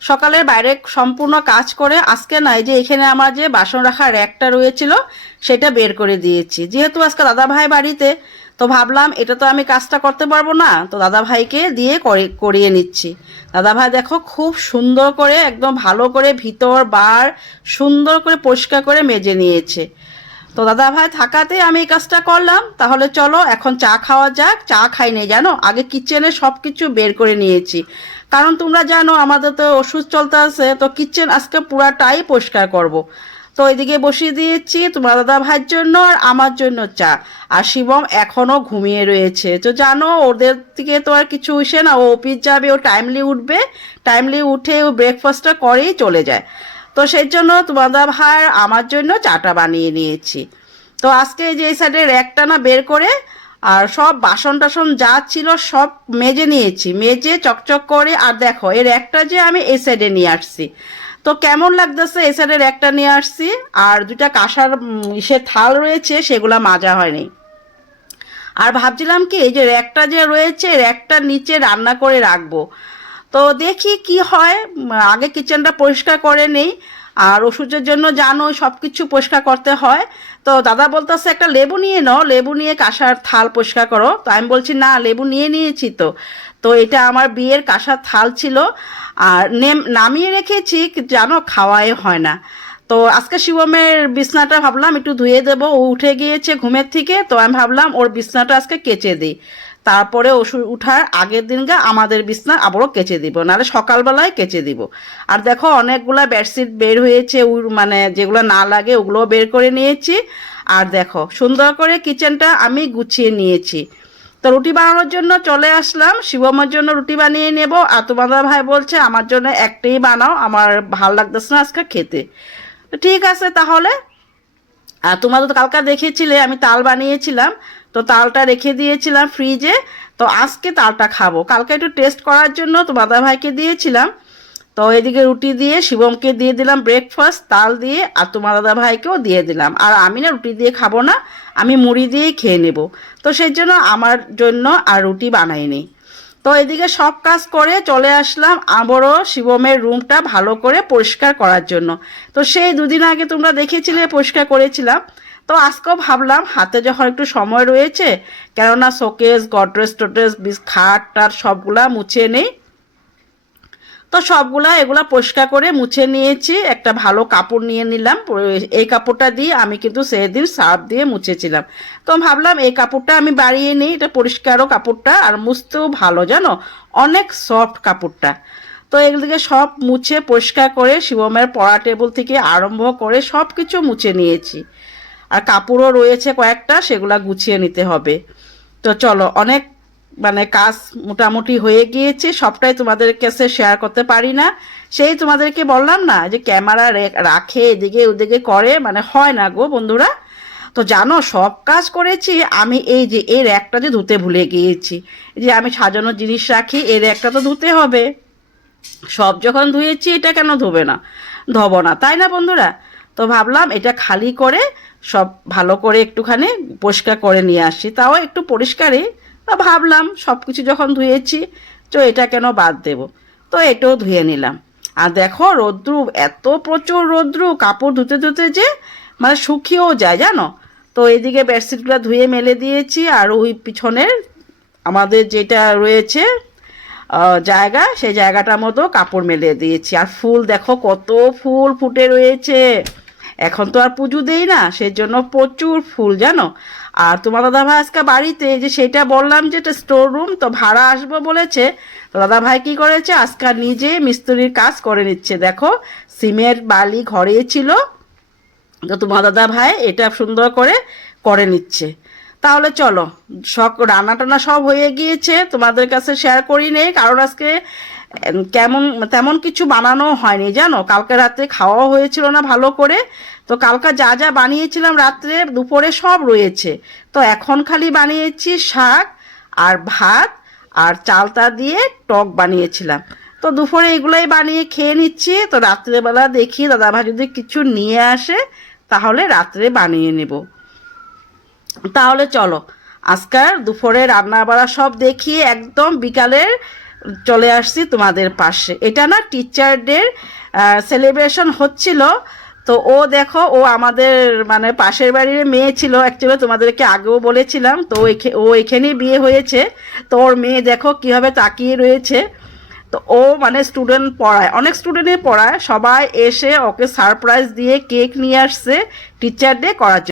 সকালের বাইরে সম্পূর্ণ কাজ করে, আজকে নাই যে এখানে আমার যে বাসন রাখার র্যাকটা রয়েছিল, সেটা বের করে দিয়েছি। যেহেতু আজকে দাদা ভাই বাড়িতে, তো ভাবলাম এটা তো আমি কাজটা করতে পারব না, তো দাদা ভাইকে দিয়ে করে- করিয়ে নিচ্ছি। দাদা ভাই দেখো, খুব সুন্দর করে, একদম ভালো করে ভিতর বার, সুন্দর করে পরিষ্কার করে মেজে নিয়েছে। তো দাদা ভাই থাকাতে আমি এই কাজটা করলাম, তাহলে চলো এখন চা খাওয়া যাক, চা খাইনি জানো? আগে কিচেনে সব কিছু বের করে নিয়েছি। কারণ তোমরা জানো, আমাদের তো ওষুধ চলতে আছে, তো কিচেন আজকে পুরাটাই পরিষ্কার করব। তো এদিকে বসিয়ে দিয়েছি তোমার দাদা ভাইয়ের জন্য আর আমার জন্য চা। আর শিবম এখনও ঘুমিয়ে রয়েছে। তো জানো, ওদের থেকে তো আর কিছু হইছে না, ও অফিস যাবে, ও টাইমলি উঠবে। টাইমলি উঠে ও ব্রেকফাস্টটা করেই চলে যায়। তো সেই জন্য তোমার দাদা ভাই আমার জন্য চাটা বানিয়ে নিয়েছি। তো আজকে যে সাইডে র্যাকটা না বের করে আর সব বাসন টাসন যা ছিল সব মেজে নিয়েছি। মেজে চকচক করে, আর দেখো এই র্যাকটা যে আমি এই সাইডে নিয়ে আসছি। তো কেমন লাগতেছে এই সাইডে র্যাকটা নিয়ে আসছি? আর দুটা কাঁসার ইসে থাল রয়েছে, সেগুলা মাজা হয়নি। আর ভাবছিলাম কি, এই যে র্যাকটা যে রয়েছে র্যাকটার নিচে রান্না করে রাখব। তো দেখি কি হয় আগে কিচেনটা পরিষ্কার করে নেই। আর ওষুধের জন্য জানো সব কিছু পরিষ্কার করতে হয়। তো দাদা বলতেছে, একটা লেবু নিয়ে নাও, লেবু নিয়ে কাঁসার থাল পরিষ্কার করো। তো আমি বলছি, না, লেবু নিয়ে নিয়েছি তো। তো এটা আমার বিয়ের কাঁসার থাল ছিল। আর নেম, নামিয়ে রেখেছি জানো, খাওয়াই হয় না। তো আজকে শিবমের বিছনাটা ভাবলাম একটু ধুয়ে দেবো। ও উঠে গিয়েছে ঘুমের থেকে, তো আমি ভাবলাম ওর বিছনাটা আজকে কেচে দিই। তারপরে ওষুধ উঠার আগের দিনকে আমাদের বিছনা আবারও কেচে দিব, নাহলে সকালবেলায় কেচে দিব। আর দেখো অনেকগুলা বেডশিট বের হয়েছে মানে যেগুলো না লাগে ওগুলোও বের করে নিয়েছি। আর দেখো সুন্দর করে কিচেনটা আমি গুছিয়ে নিয়েছি। তো রুটি বানানোর জন্য চলে আসলাম, শিবমের জন্য রুটি বানিয়ে নেব। আর তোমার দাদা ভাই বলছে, আমার জন্য একটাই বানাও, আমার ভালো লাগতেছে না আজকে খেতে। ঠিক আছে তাহলে। আর তোমরা তো কালকে দেখেছিলে আমি তাল বানিয়েছিলাম। তো তালটা রেখে দিয়েছিলাম ফ্রিজে। তো আজকে তালটা খাব। কালকে একটু টেস্ট করার জন্য তো দাদা ভাইকে দিয়েছিলাম। তো এদিকে রুটি দিয়ে, শিবমকে দিয়ে দিলাম ব্রেকফাস্ট তাল দিয়ে আর তোমার দাদা ভাইকেও দিয়ে দিলাম। আর আমি না রুটি দিয়ে খাব না, আমি মুড়ি দিয়েই খেয়ে নেব। তো সেই জন্য আমার জন্য আর রুটি বানাইনি। তো এদিকে সব কাজ করে চলে আসলাম আবারও শিবমের রুমটা ভালো করে পরিষ্কার করার জন্য। তো সেই দুদিন আগে তোমরা দেখেছিলে, পরিষ্কার করেছিলাম। তো আজকেও ভাবলাম, হাতে যখন একটু সময় রয়েছে, কেননা শোকেস, গডরেজ টডরেজ, বিস, খাট টাট সবগুলা মুছে নেই। তো সবগুলা এগুলা পরিষ্কার করে মুছে নিয়েছি, একটা ভালো কাপড় নিয়ে নিলাম। এই কাপড়টা দিয়ে আমি কিন্তু সেদিন সার্ফ দিয়ে মুছেছিলাম। তো ভাবলাম এই কাপড়টা আমি বাড়িয়ে নিই, এটা পরিষ্কারও কাপড়টা, আর মুছতেও ভালো, জানো? অনেক সফট কাপড়টা। তো এগুলিকে সব মুছে পরিষ্কার করে, শিবমের পড়া টেবিল থেকে আরম্ভ করে সব কিছু মুছে নিয়েছি। আর কাপড়ও রয়েছে কয়েকটা, সেগুলো গুছিয়ে নিতে হবে। তো চলো, অনেক মানে কাজ মোটামুটি হয়ে গিয়েছে, সবটাই তোমাদের কাছে শেয়ার করতে পারি না। সেই তোমাদেরকে বললাম না যে ক্যামেরা রাখে, এদিকে ওদিকে করে মানে হয় না গো বন্ধুরা। তো জানো, সব কাজ করেছি, আমি এই যে এই র্যাকটা যে ধুতে ভুলে গিয়েছি। যে আমি সাজানোর জিনিস রাখি এই র্যাকটা তো ধুতে হবে। সব যখন ধুয়েছি, এটা কেন ধোবে না? ধোবো না, তাই না বন্ধুরা? তো ভাবলাম এটা খালি করে সব ভালো করে একটুখানি পরিষ্কার করে নিয়ে আসি। তাও একটু পরিষ্কারই, তা ভাবলাম সব কিছু যখন ধুয়েছি, তো এটা কেন বাদ দেব? তো এটাও ধুয়ে নিলাম। আর দেখো রৌদ্রু, এত প্রচুর রৌদ্রু, কাপড় ধুতে ধুতে যে মানে শুকিয়েও যায়, জানো? তো এদিকে বেডশিটগুলো ধুয়ে মেলে দিয়েছি আর ওই পিছনের আমাদের যেটা রয়েছে জায়গা, সেই জায়গাটার মতো কাপড় মেলে দিয়েছি। আর ফুল দেখো কত ফুল ফুটে রয়েছে! এখন তো আর পুজো দেই না সেই জন্য প্রচুর ফুল, জানো? আর তোমার দাদা ভাই আজকে বাড়িতে যে সেটা বললাম যে এটা স্টোর রুম তো ভাড়া আসব বলেছে। তো দাদা ভাই কি করেছে? আজকে নিজে মিস্ত্রির কাজ করে নিচ্ছে, দেখো। সিমেন্ট বালি ঘরে ছিল, তো তোমার দাদা ভাই এটা সুন্দর করে করে নিচ্ছে। তাহলে চলো সব রান্না টান্না সব হয়ে গিয়েছে, তোমাদের কাছে শেয়ার করি নেই, কারণ আজকে কেমন, তেমন কিছু বানানো হয়নি, জানো? কালকে রাতে খাওয়া হয়েছিল না ভালো করে। তো কালকে যা যা বানিয়েছিলাম রাত্রে, দুপুরে সব রয়েছে। তো এখন খালি বানিয়েছি শাক আর ভাত আর চালতা দিয়ে টক বানিয়েছিলাম। তো দুপুরে এগুলোই বানিয়ে খেয়ে নিচ্ছি। তো রাত্রেবেলা দেখি দাদাভাই যদি কিছু নিয়ে আসে, তাহলে রাত্রে বানিয়ে নেব। তাহলে চলো, আজকাল দুপুরে রান্না বাড়া সব দেখিয়ে একদম বিকালের চলে আসছি তোমাদের পাশে। এটা না টিচার ডের সেলিব্রেশন হচ্ছিল। তো ও দেখো, ও আমাদের মানে পাশের বাড়ির মেয়ে ছিল। অ্যাকচুয়ালি তোমাদেরকে আগেও বলেছিলাম। তো ও এখে- ও এখানেই বিয়ে হয়েছে। তো ওর মেয়ে দেখো কীভাবে তাকিয়ে রয়েছে। তো ও মানে স্টুডেন্ট পড়ায়। অনেক স্টুডেন্টই পড়ায়। সবাই এসে ওকে সারপ্রাইজ দিয়ে কেক নিয়ে আসছে টিচার ডে করার